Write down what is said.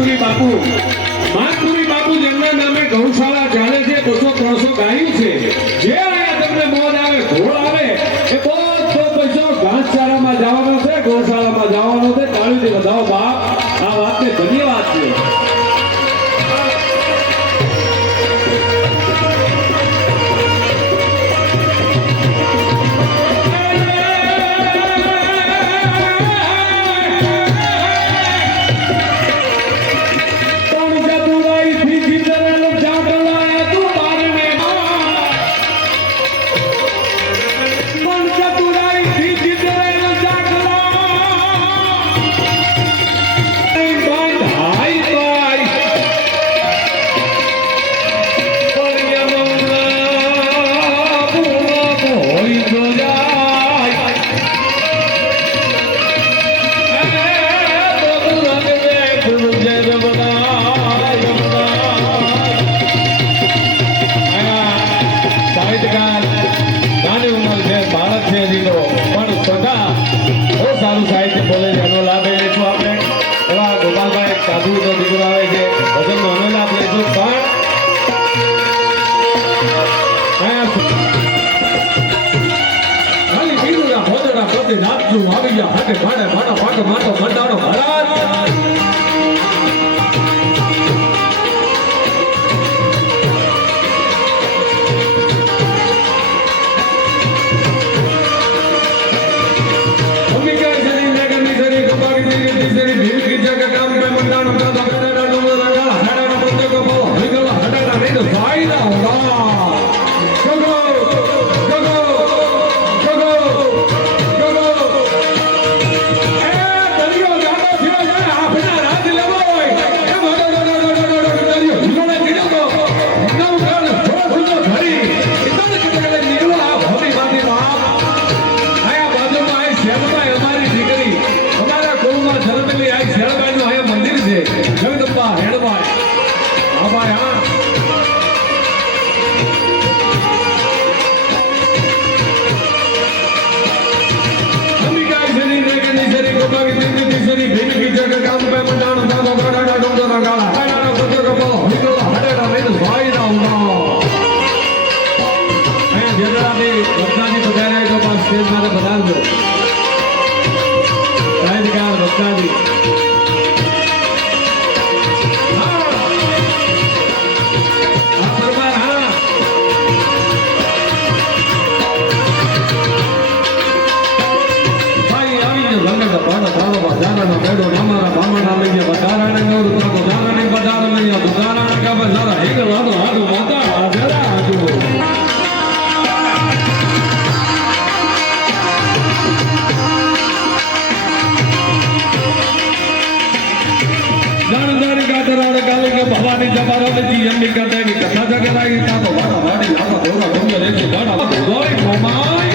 માનપુરી બાપુ જેમના નામે ગૌશાળા ચાલે છે 200-300 ગાયું છે જે અહીંયા તમને મોજ આવે ઘોળ આવે એ બધો પૈસો ઘાસચારામાં જવાનો છે ગૌશાળામાં જવાનો છે તાળીથી વધાવો બાપ આ વાતને ધન્યવાદ છે ભવાની જમારા જીવન ની કરતા કથા જગલાઈ તા તો વાડા વાડી આવા દોરા ગમે રે ગાડા ગોઈ મોમાય